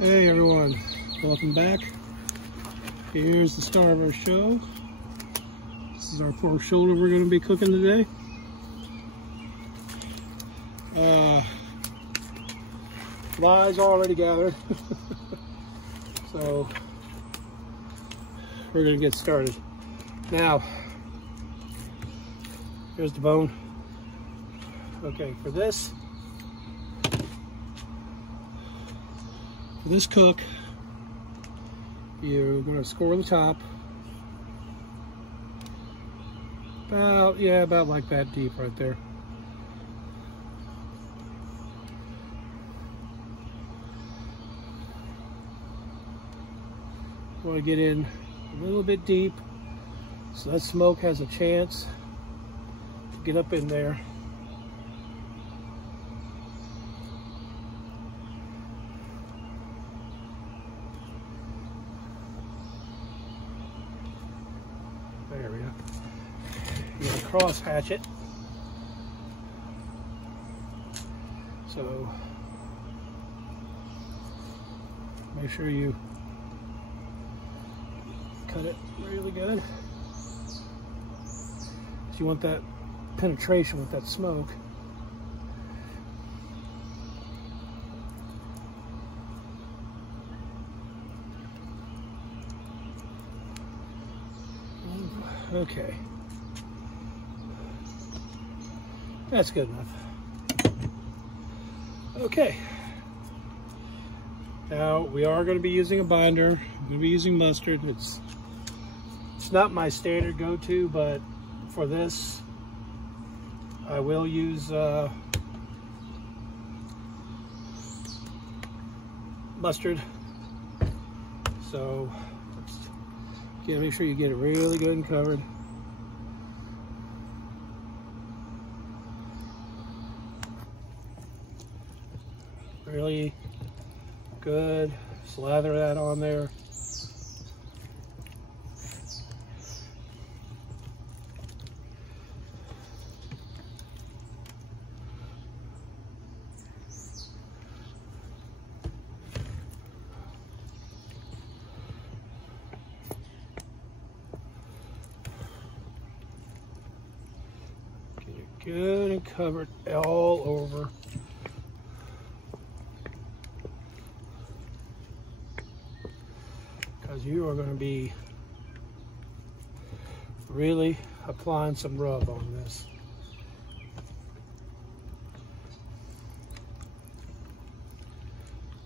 Hey everyone, welcome back. Here's the star of our show. This is our pork shoulder we're going to be cooking today. Flies already gathered. So we're going to get started. Now, here's the bone. Okay, for this cook, you're going to score the top about like that deep right there. Want to get in a little bit deep so that smoke has a chance to get up in there. There we go. You're going to cross hatch it. So make sure you cut it really good. So you want that penetration with that smoke. Okay, that's good enough. Okay, now we are going to be using a binder. I'm going to be using mustard. It's not my standard go-to, but for this I will use mustard. So make sure you get it really good and covered. Really good. Slather that on there. Good and covered all over. Because you are going to be really applying some rub on this.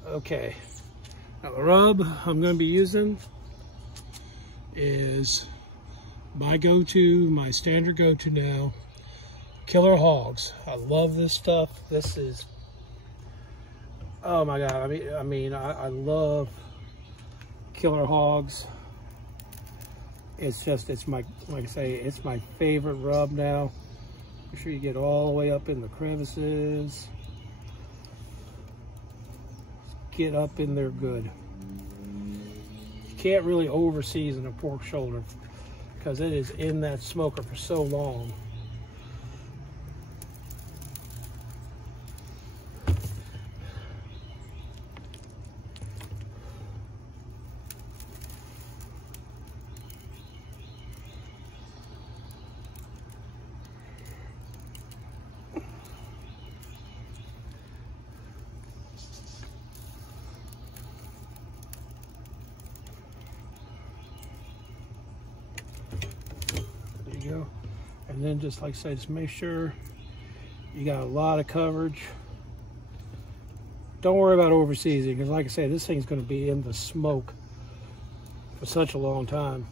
Okay, now the rub I'm going to be using is my standard go-to now. Killer Hogs. I love this stuff. This is, oh my God. I love Killer Hogs. It's my, like I say, it's my favorite rub now. Make sure you get all the way up in the crevices. Get up in there good. You can't really over season a pork shoulder because it is in that smoker for so long. Go. And then just like I said, just make sure you got a lot of coverage. Don't worry about over seasoning because like I said, this thing's going to be in the smoke for such a long time.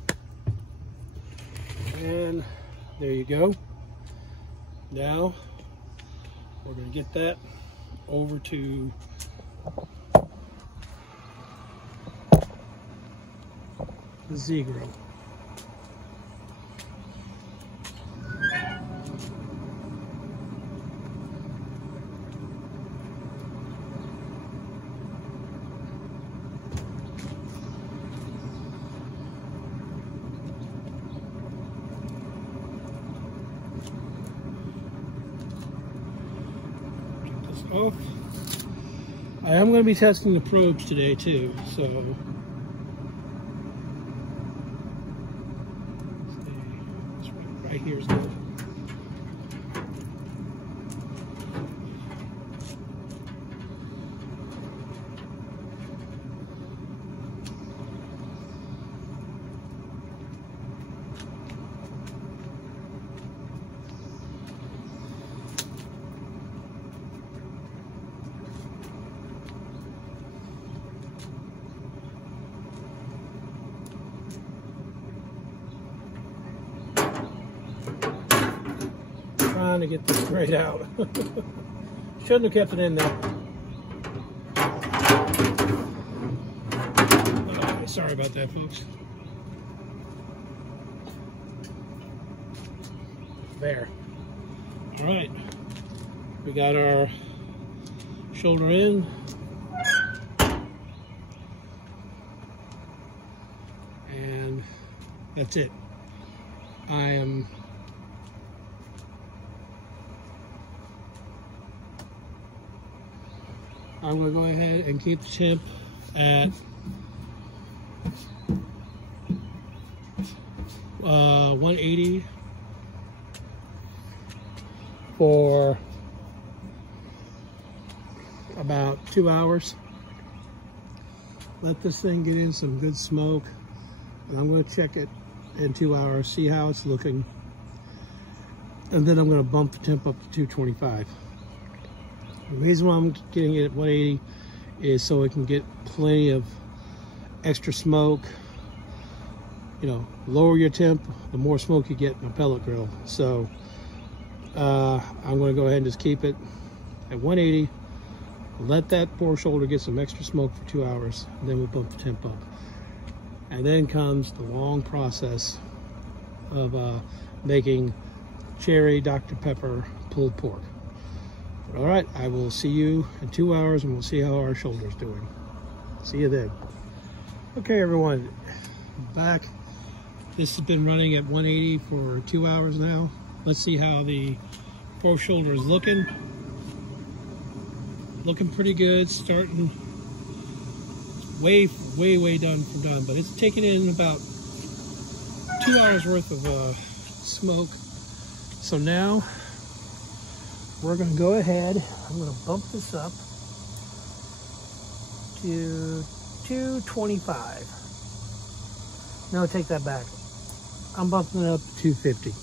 And there you go. Now we're going to get that over to the Z-Grill. off. I am going to be testing the probes today too, so right here is good. Trying to get this grate out. Shouldn't have kept it in there. Okay, sorry about that, folks. There. All right. We got our shoulder in. And that's it. I'm going to go ahead and keep the temp at 180 for about 2 hours. Let this thing get in some good smoke, and I'm going to check it in 2 hours, see how it's looking, and then I'm going to bump the temp up to 225. The reason why I'm getting it at 180 is so it can get plenty of extra smoke. You know, lower your temp, the more smoke you get in a pellet grill. So I'm going to go ahead and just keep it at 180. Let that poor shoulder get some extra smoke for 2 hours, and then we'll bump the temp up. And then comes the long process of making cherry Dr. Pepper pulled pork. All right, I will see you in 2 hours, and we'll see how our shoulder's doing. See you then. Okay, everyone, back. This has been running at 180 for 2 hours now. Let's see how the pro shoulder is looking. Looking pretty good. Starting way done, but it's taking in about 2 hours worth of smoke. So now we're going to go ahead. I'm going to bump this up to 225. No, take that back. I'm bumping it up to 250.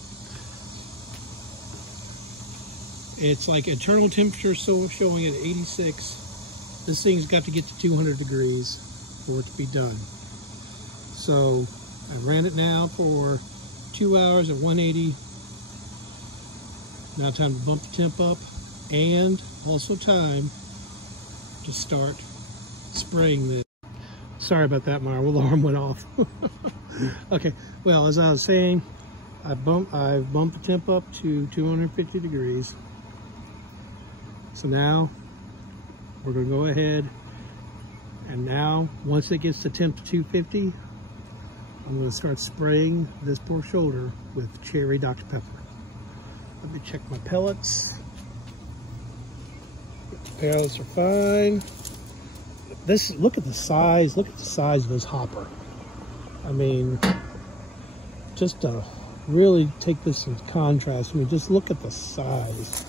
It's like internal temperature so showing at 86. This thing's got to get to 200 degrees for it to be done. So I ran it now for 2 hours at 180. Now time to bump the temp up, and also time to start spraying this. Sorry about that, my alarm went off. Okay, well, as I was saying, I've bumped the temp up to 250 degrees. So now we're going to go ahead, and now once it gets to temp to 250, I'm going to start spraying this poor shoulder with cherry Dr. Pepper. Let me check my pellets. The pellets are fine. Look at the size. Look at the size of this hopper. I mean, just to really take this in contrast, I mean, just look at the size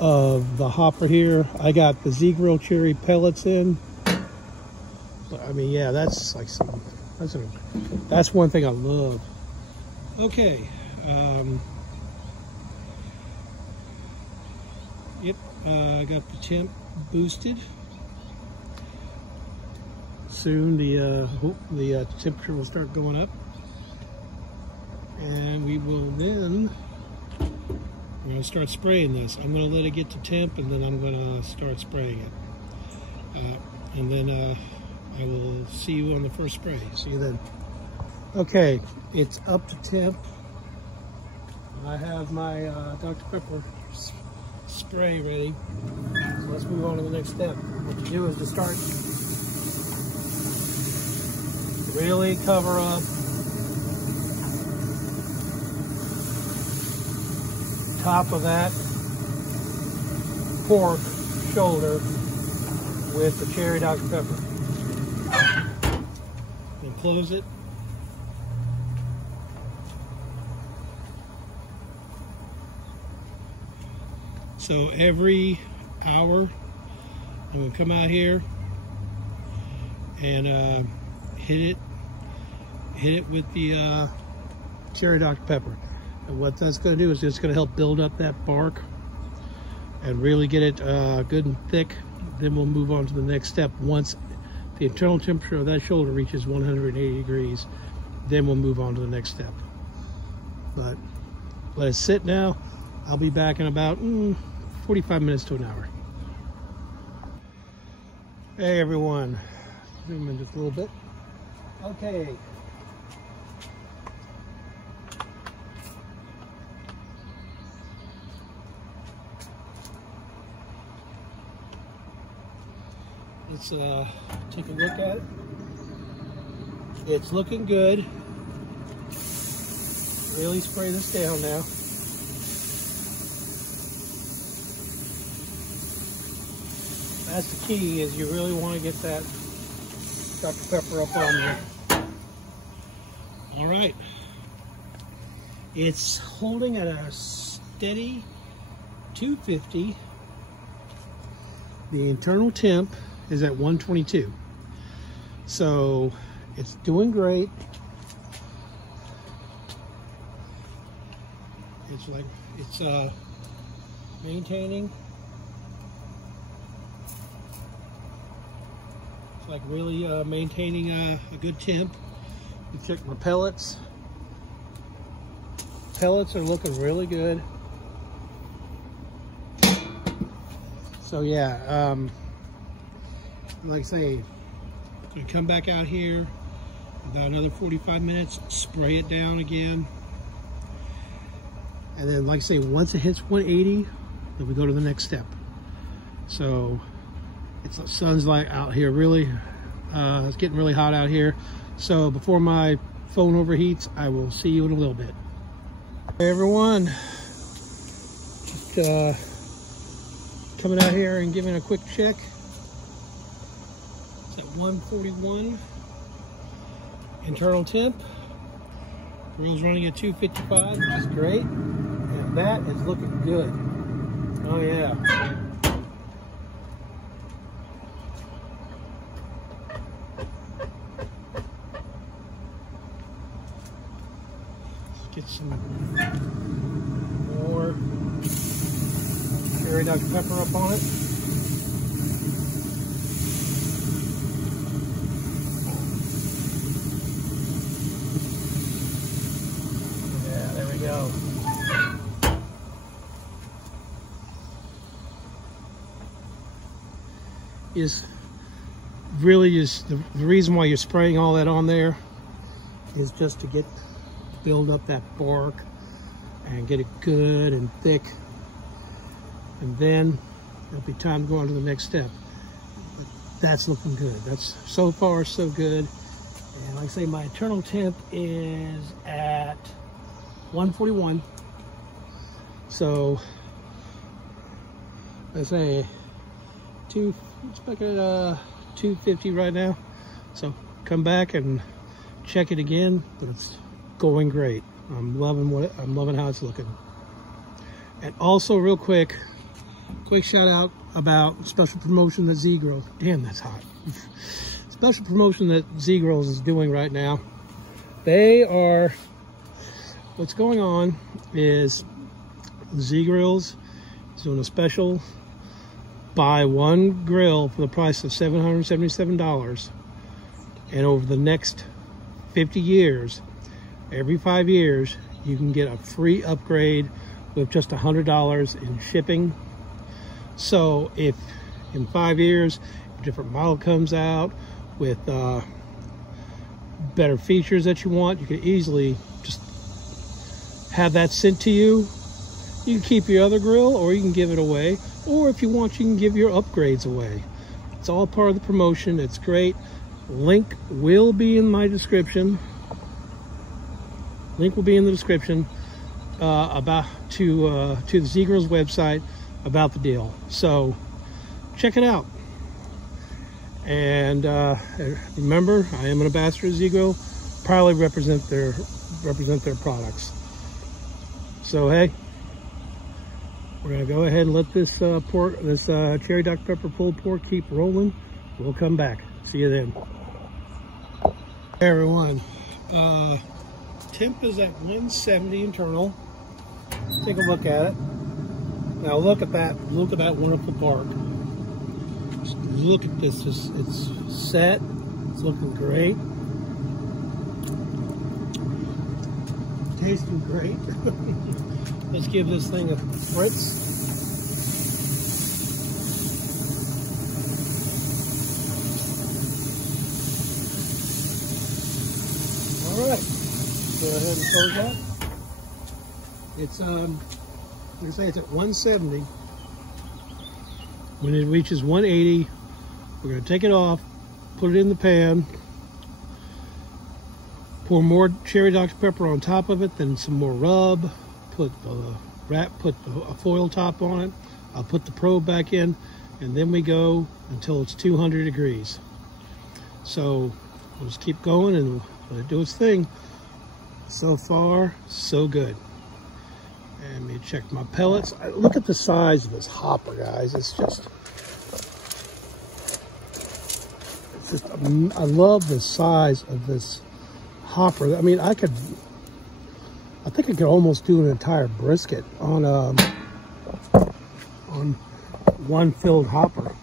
of the hopper here. I got the Z-Grill cherry pellets in. But I mean, yeah, that's like some. That's one thing I love. Okay. Yep, I got the temp boosted. Soon the temperature will start going up, and we will then. I'm going to start spraying this. I'm going to let it get to temp, and then I'm going to start spraying it. And then I will see you on the first spray. See you then. Okay, it's up to temp. I have my Dr. Pepper spray ready. So let's move on to the next step. What you do is to start really cover up top of that pork shoulder with the cherry Dr. Pepper. And close it. So every hour, I'm going to come out here and hit it with the cherry Dr. Pepper. And what that's going to do is it's going to help build up that bark and really get it good and thick. Then we'll move on to the next step. Once the internal temperature of that shoulder reaches 180 degrees, then we'll move on to the next step. But let it sit now. I'll be back in about 45 minutes to an hour. Hey everyone, zoom in just a little bit. Okay. Let's take a look at it. It's looking good. Really spray this down now. That's the key, is you really want to get that Dr. Pepper up on there. All right. It's holding at a steady 250. The internal temp is at 122. So it's doing great. It's maintaining. It's like really maintaining a good temp. You check my pellets. Pellets are looking really good. So yeah, like I say, I'm gonna come back out here about another 45 minutes, spray it down again. And then, like I say, once it hits 180, then we go to the next step. So it's the sun's like out here really, it's getting really hot out here. So before my phone overheats, I will see you in a little bit. Hey everyone, just coming out here and giving a quick check. It's at 141 internal temp. Grill's running at 255, which is great. And that is looking good. Oh yeah. Let's get some more cherry Dr. Pepper up on it. Yeah, there we go. Is really just the reason why you're spraying all that on there is just to build up that bark and get it good and thick, and then it'll be time to go on to the next step. But that's looking good. That's so far so good. And like I say, my internal temp is at 141. So I say it's back at 250 right now. So come back and check it again, but it's going great. I'm loving how it's looking. And also real quick shout out about special promotion that Z-Grills, damn that's hot. Special promotion that Z-Grills is doing right now. What's going on is Z-Grills is doing a special buy one grill for the price of $777, and over the next 50 years, every 5 years, you can get a free upgrade with just $100 in shipping. So if in 5 years, a different model comes out with better features that you want, you can easily just have that sent to you. You can keep your other grill, or you can give it away. Or if you want, you can give your upgrades away. It's all part of the promotion. It's great. Link will be in my description. Link will be in the description about to the Z-Grills website about the deal. So check it out. And remember, I am an ambassador of Ziegler. Proudly represent their products. So hey, we're gonna go ahead and let this cherry Dr. Pepper pulled pork keep rolling. We'll come back. See you then. Hey everyone, temp is at 170 internal. Take a look at it. Now look at that wonderful pork. Just look at this. It's set. It's looking great. Tasting great. Let's give this thing a fritz. All right, go ahead and close that. It's like I say, it's at 170. When it reaches 180, we're going to take it off, put it in the pan, pour more cherry Dr. Pepper on top of it, then some more rub, put a foil top on it. I'll put the probe back in, and then we go until it's 200 degrees. So we'll just keep going and let it do its thing. So far, so good. And let me check my pellets. Look at the size of this hopper, guys. It's just I love the size of this hopper. I mean, I think I could almost do an entire brisket on one filled hopper.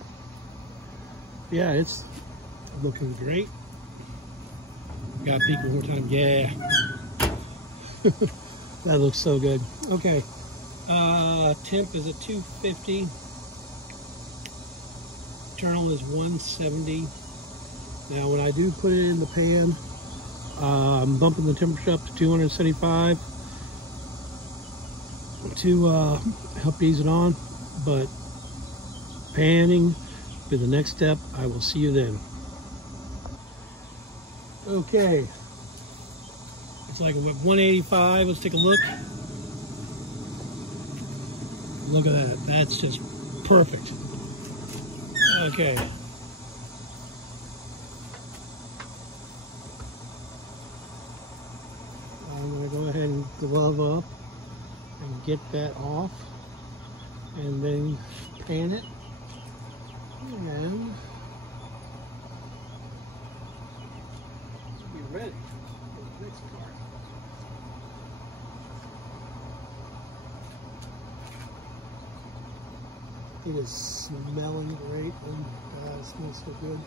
Yeah, it's looking great. Got to peek one more time. Yeah. That looks so good. Okay. Temp is at 250. Internal is 170. Now when I do put it in the pan, I'm bumping the temperature up to 275 to help ease it on. But panning be the next step. I will see you then. Okay. It's like 185. Let's take a look. Look at that. That's just perfect. Okay. I'm going to go ahead and glove up and get that off. And then pan it. And be ready for the next part. It is smelling great, and it smells so good.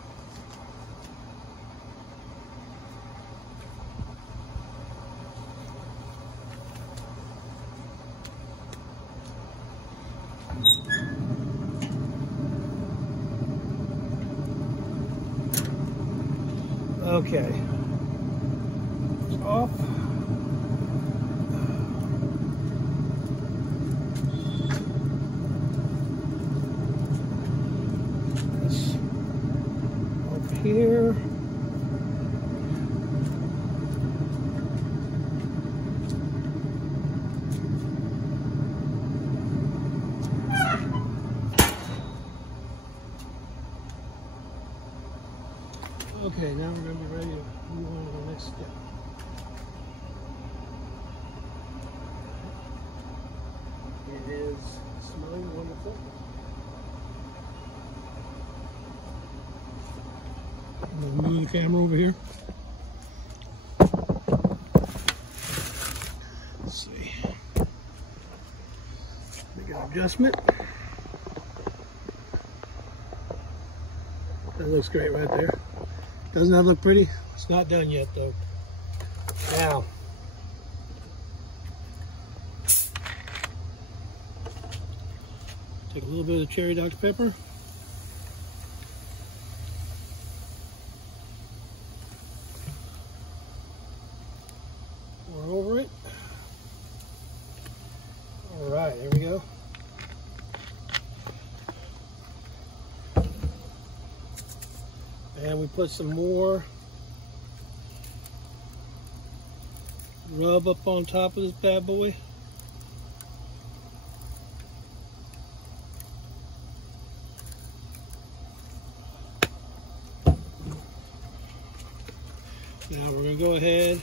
Okay, it's off. Here. Okay, now we're going to be ready to move on to the next step. It is smelling wonderful. I'm going to move the camera over here. Let's see. Make an adjustment. That looks great right there. Doesn't that look pretty? It's not done yet though. Now, take a little bit of the cherry Dr. Pepper. Pour over it. All right, there we go. And we put some more rub up on top of this bad boy. Now we're going to go ahead and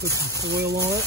put some foil on it.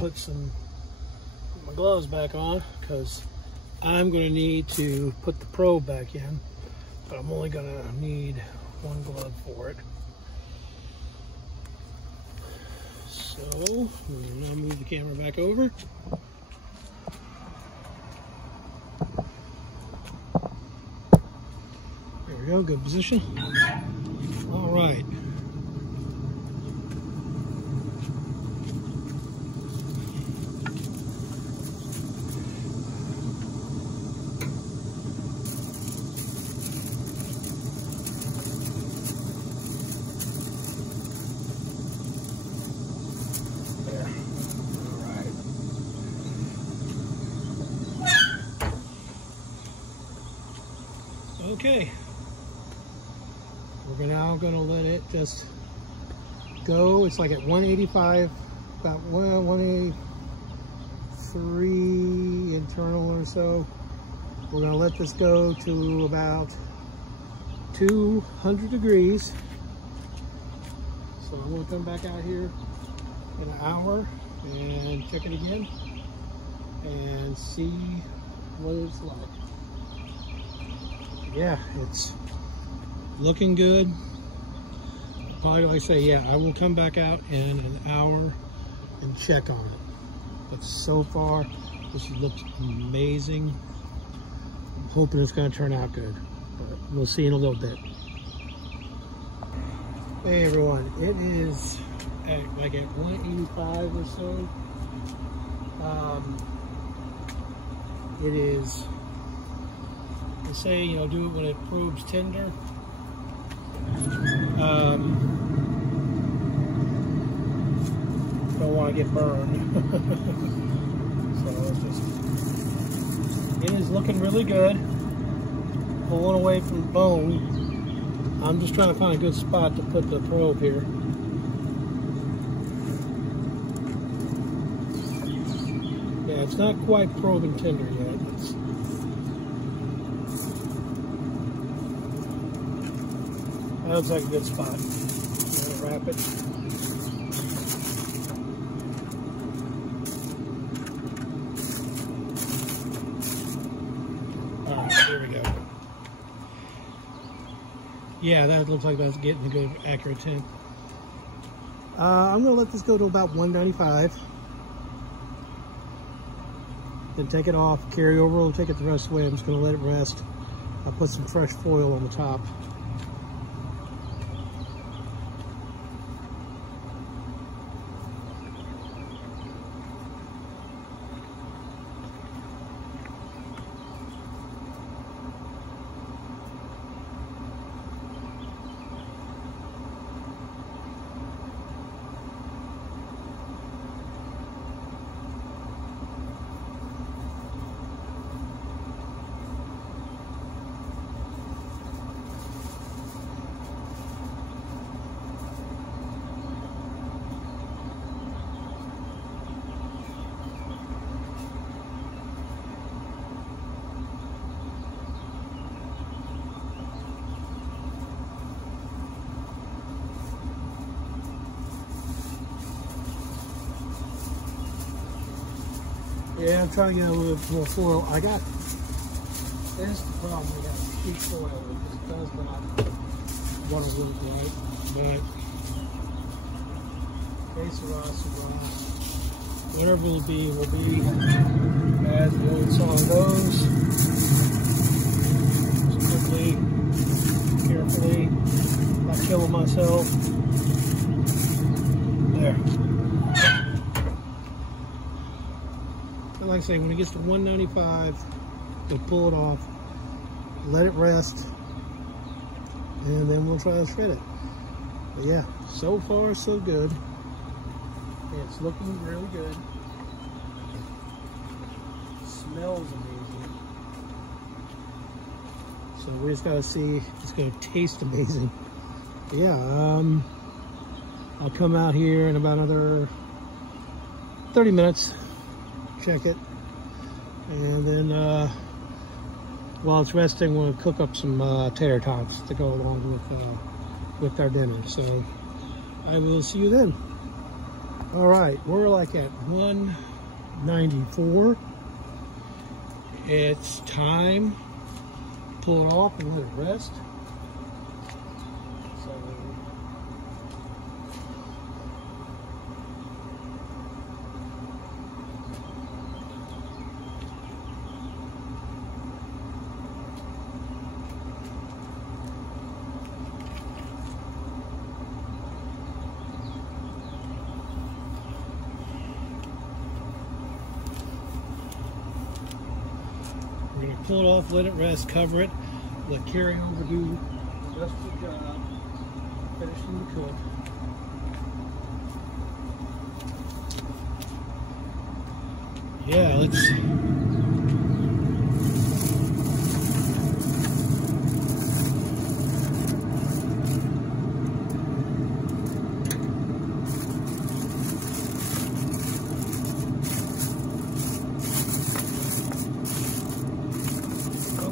Put my gloves back on because I'm going to need to put the probe back in, but I'm only going to need one glove for it. So I'm going to now move the camera back over. There we go, good position. All right. Okay, we're now going to let it just go. It's like at 185, about 183 internal or so. We're going to let this go to about 200 degrees. So I'm going to come back out here in an hour and check it again and see what it's like. Yeah, it's looking good. Probably, like I say, yeah, I will come back out in an hour and check on it. But so far, this looks amazing. I'm hoping it's going to turn out good, but we'll see in a little bit. Hey everyone, it is at 185 or so. It is. They say, you know, do it when it proves tender. Don't want to get burned. So it's just, it is looking really good. Pulling away from the bone. I'm just trying to find a good spot to put the probe here. Yeah, it's not quite proven tender yet. That looks like a good spot. I'm gonna wrap it. Alright, here we go. Yeah, that looks like that's getting a good accurate temp. I'm gonna let this go to about 195. Then take it off, carry over, we'll take it the rest of the way. I'm just gonna let it rest. I'll put some fresh foil on the top. Yeah, I'm trying to get a little bit more foil. There's the problem, I got cheap foil. It just does not want to work right. But, que sera, whatever it will be, as the old song goes. Just quickly, carefully, not killing myself. There. And like I say, when it gets to 195, you'll pull it off, let it rest, and then we'll try to shred it. But yeah, so far so good. It's looking really good. Smells amazing. So we just gotta see, it's gonna taste amazing. But yeah, I'll come out here in about another 30 minutes, check it, and then while it's resting, we'll cook up some tater tots to go along with our dinner. So I will see you then. All right, we're like at 194. It's time to pull it off and let it rest. So we're going to pull it off, let it rest, cover it, let carry over do the rest of the job, finishing the cook. Yeah, let's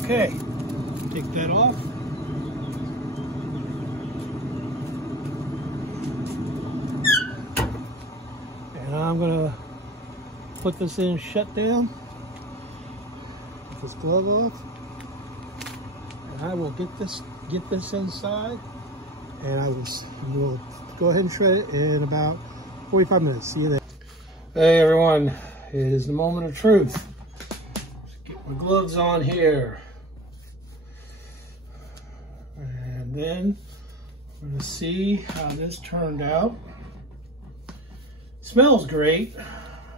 okay, take that off. And I'm gonna put this in shutdown. Put this glove off. And I will get this inside, and we'll go ahead and shred it in about 45 minutes. See you then. Hey everyone, it is the moment of truth. Let's get my gloves on here. And then we're going to see how this turned out. Smells great,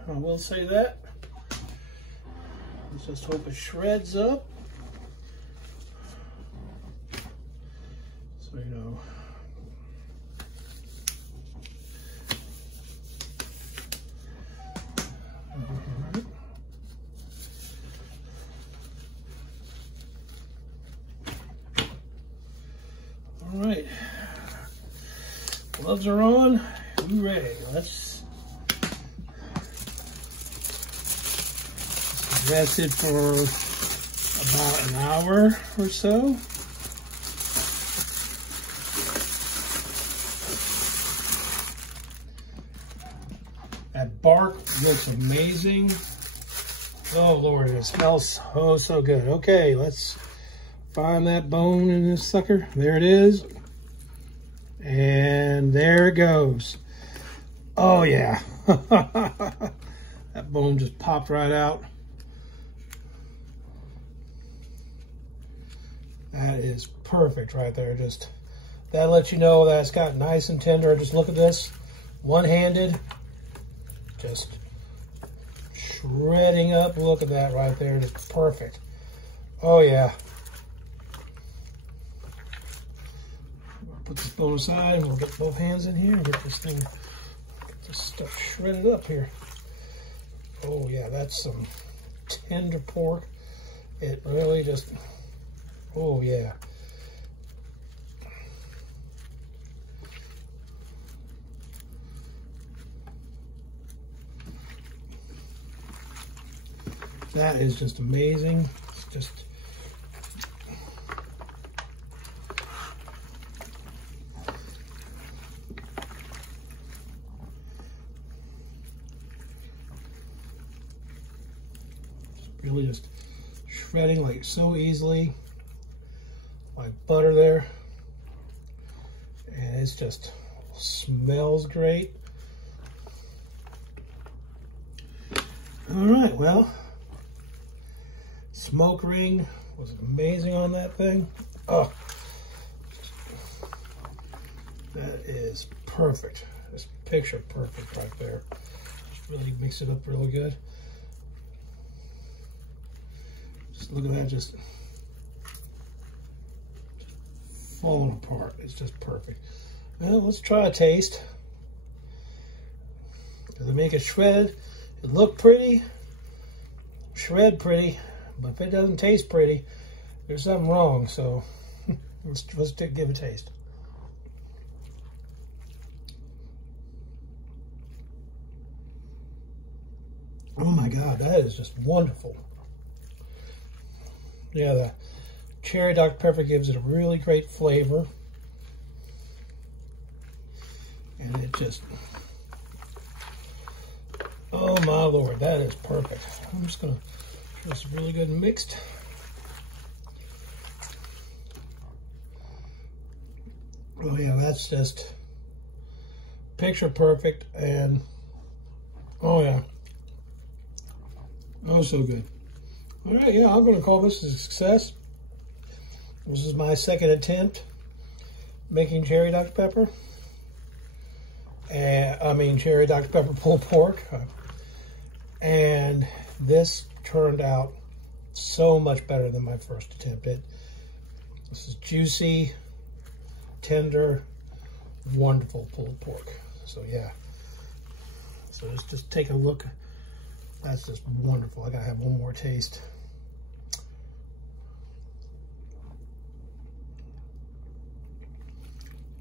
I will say that. Let's just hope it shreds up. So you know. All right, gloves are on, we ready. Let's rest it for about an hour or so. That bark looks amazing. Oh Lord, it smells oh so good. Okay, let's find that bone in this sucker. There it is. And there it goes. Oh yeah. That bone just popped right out. That is perfect right there. Just that lets you know that it's got nice and tender. Just look at this. One-handed. Just shredding up. Look at that right there. Just perfect. Oh yeah. Put this bone aside, and we'll get both hands in here and get this stuff shredded up here. Oh yeah, that's some tender pork. It really just, oh yeah. That is just amazing. It's just, really just shredding like so easily, like butter there, and it's just smells great. All right, well, smoke ring was amazing on that thing. Oh, that is perfect. It's picture perfect right there. Just really mix it up really good. Just look at that, just falling apart. It's just perfect. Well, let's try a taste. Does it make it shred? It look pretty, shred pretty, but if it doesn't taste pretty, there's something wrong. So let's give a taste. Oh my God, that is just wonderful. Yeah, the cherry Dr. Pepper gives it a really great flavor. And it just, oh my Lord, that is perfect. I'm just gonna try this really good and mixed. Oh yeah, that's just picture perfect, and oh yeah. Oh, so good. All right, yeah, I'm gonna call this a success. This is my second attempt making cherry Dr. Pepper. Cherry Dr. Pepper pulled pork. And this turned out so much better than my first attempt. This is juicy, tender, wonderful pulled pork. So yeah. So just take a look. That's just wonderful. I gotta have one more taste.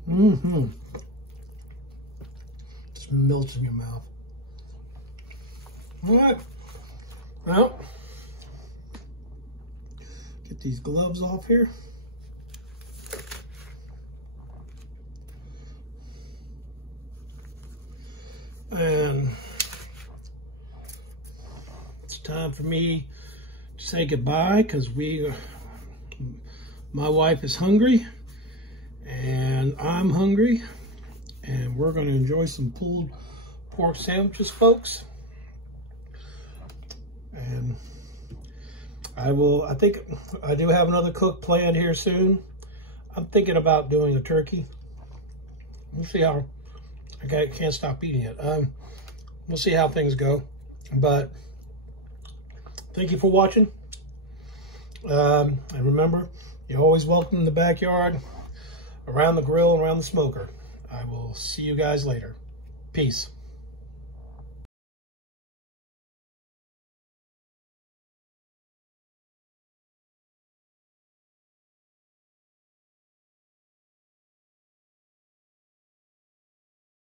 Mm-hmm. Just melts in your mouth. All right. Well, get these gloves off here. And it's time for me to say goodbye, because my wife is hungry and I'm hungry, and we're going to enjoy some pulled pork sandwiches, folks. And I think I do have another cook planned here soon. I'm thinking about doing a turkey. We'll see how, I can't stop eating it. We'll see how things go. But thank you for watching. And remember, you're always welcome in the backyard, around the grill, around the smoker. I will see you guys later. Peace.